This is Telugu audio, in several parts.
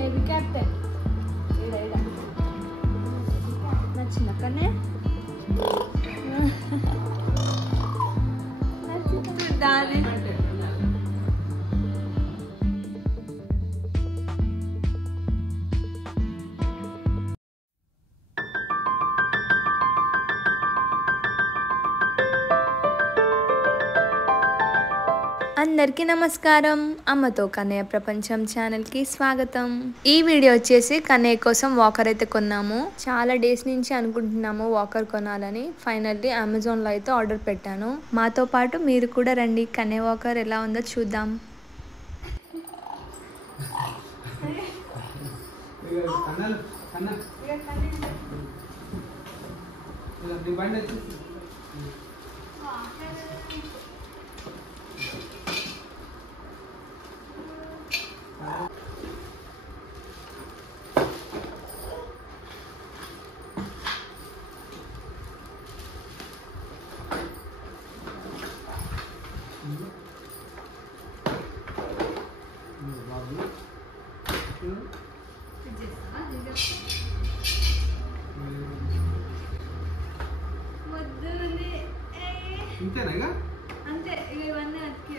బేబీ క్యాప్టెన్ నచ్చింది అక్కడనే దాని అందరికీ నమస్కారం. అమ్మతో కన్నయ్య ప్రపంచం ఛానల్కి స్వాగతం. ఈ వీడియో వచ్చేసి కన్నయ్య కోసం వాకర్ అయితే కొన్నాము. చాలా డేస్ నుంచి అనుకుంటున్నాము వాకర్ కొనాలని. ఫైనల్లీ అమెజాన్లో అయితే ఆర్డర్ పెట్టాను. మాతో పాటు మీరు కూడా రండి, కన్నయ్య వాకర్ ఎలా ఉందో చూద్దాం. ఇంతేనా? అంతే, ఇవన్నీ అతికి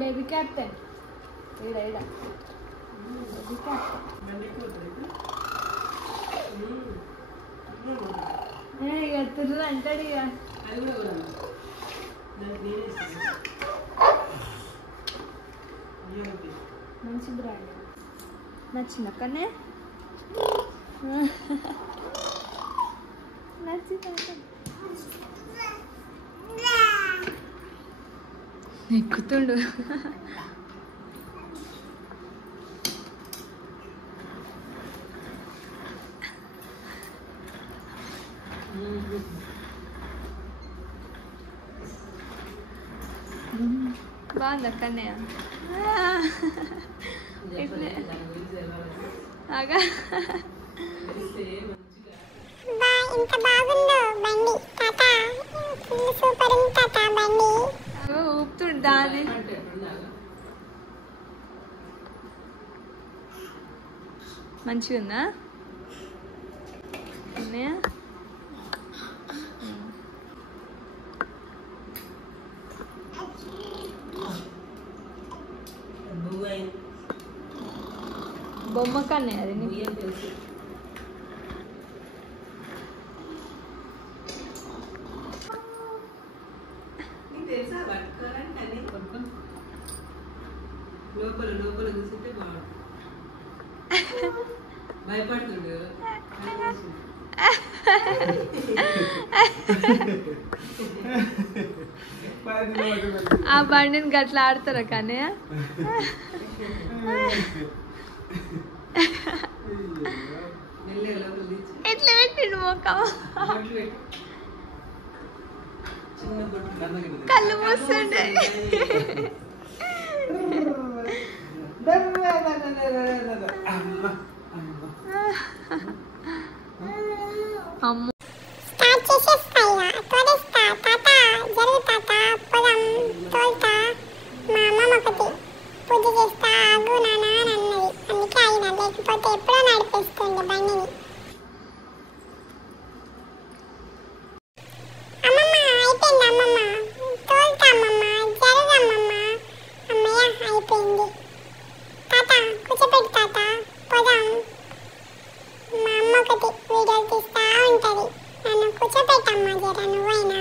బేబీ క్యాప్టెన్ ఇక తిరుగు అంటాడు. ఇక మంచి బ్రాండ్ నచ్చింది అక్కడనే నచ్చింది ఎక్కుతుండు. బాగుంది అక్కడనే అగా ఇంత బాగుందో బండి తాత, సూపర్ ఉంది తాత బండి. ఊపుతుండు దాని. మంచిగా ఉందా ఉన్నాయా? బొమ్మ కన్నా అది లోపల లోపల కూర్చుంటే బాగుంటుంది. భయపడుతుండే ఆ బండిని గట్లా ఆడతారా కానీ ఎట్లా పెట్టిండు మొక్కం కళ్ళు మూస్తుండే. అమ్మ స్టార్ట్ చేసేస్తాయిగా, తోడేస్తా తాత, జరుగు తాత, పొలం తోలుతా. మా అమ్మ ఒకటి పూజ చేస్తా. కాస్త ఆగు నానా అని అన్నది. అందుకే అయినా, లేకపోతే ఎప్పుడో నడిపిస్తుండే బండిని. అమ్మమ్మ అయిపోయింది అమ్మమ్మ, తోలుతా అమ్మమ్మ, జరుగమ్మమ్మ. అమ్మయ్య అయిపోయింది. తాత కూర్చోపెట్టు తాత, పోదాం. మా అమ్మ ఒకటి వీడియోలు తీస్తా ఉంటది. నన్ను కూర్చోపెట్టమ్మా జర నువ్వైనా.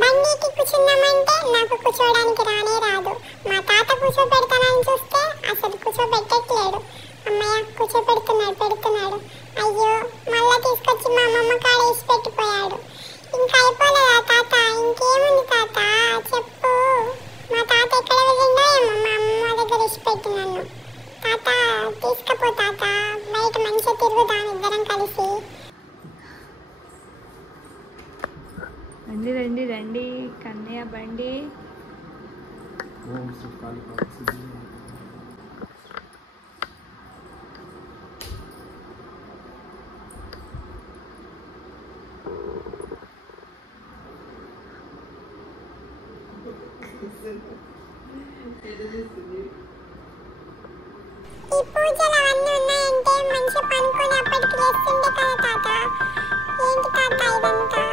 బండికి కూర్చుందామంటే నాకు కూర్చోవడానికి రానే రాదు. మా తాత కూర్చోపెడతానని చూస్తే అసలు కూర్చోబెట్టట్లేడు. అమ్మయ్య కూర్చోపెడుతున్నాడు. అయ్యో మళ్ళా తీసుకొచ్చి మా అమ్మమ్మ కాడ వేసి పెట్టిపోయాడు. ఇంకా అయిపోలేదా తాత? ఇంకేముంది తాత చెప్పు. మా తాత ఎక్కడ వెళ్ళిందో ఏమో, మా అమ్మ దగ్గర వేసి పెట్టి నన్ను. తాత తీసుకపో తాత, బయట మంచిగా తిరుగుదాం ఇద్దరం కలిసి. రండి రండి రండి కన్నయ్య బండి. ఈ పూజలు అవన్నీ ఉన్నాయంటే మంచిగా పనుకొని అప్పటికి లేస్తుండే కదా తాత. ఏంటి తాత ఇదంతా?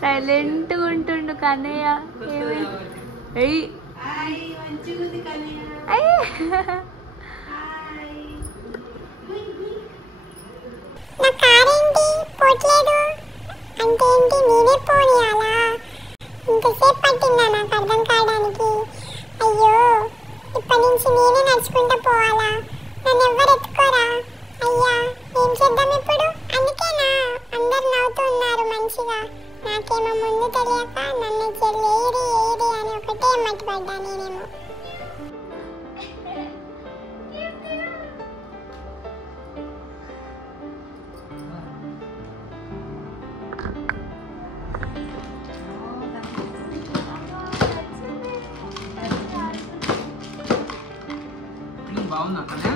సైలెంట్ ఉంటుండు కన్నయ్య. నా కారేంటి పోట్లేదు అంటే ఏంటి? నేనే పోనీయాలా? ఇంతసేపు పట్టిందా నాకు అర్థం కావడానికి? అయ్యో ఇప్పటి నుంచి నేనే నడుచుకుంటూ పోవాలా? నన్ను ఎవ్వరు ఎత్తుకోరా? అయ్యా ఏం చేద్దాం ఇప్పుడు? అందుకేనా అందరు నవ్వుతూ ఉన్నారు మంచిగా. నాకేమో ముందు తెలియక నన్ను చెల్లి ఏరి అని ఒకటే మట్టిపడ్డా నేనేమో. బాగుందా కన్నా?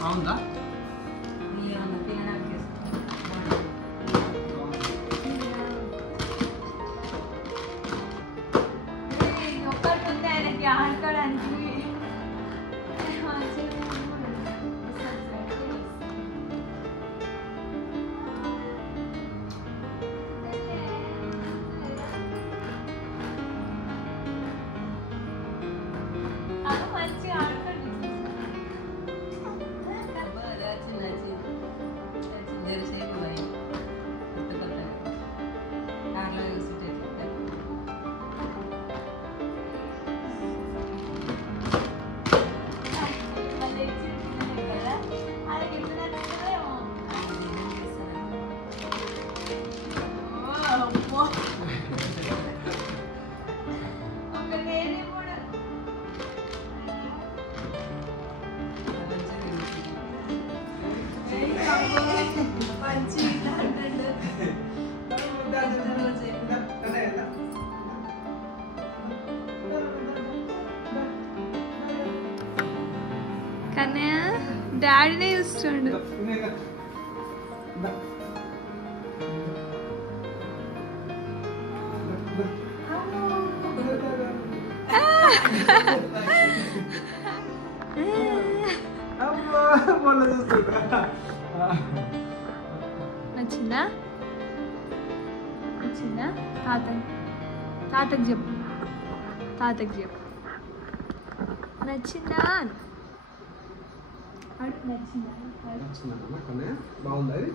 బాగుందా? కన్నయ్య డాడీనే చూస్తుండు. ఫోన్లో చూస్తుంటా. నచ్చిందా? నచ్చిందా? తాతకి చెప్పు, తాతకి చెప్పు. నచ్చిందా? నచ్చిందా కన్నయ్య? బాగుందా ఇది?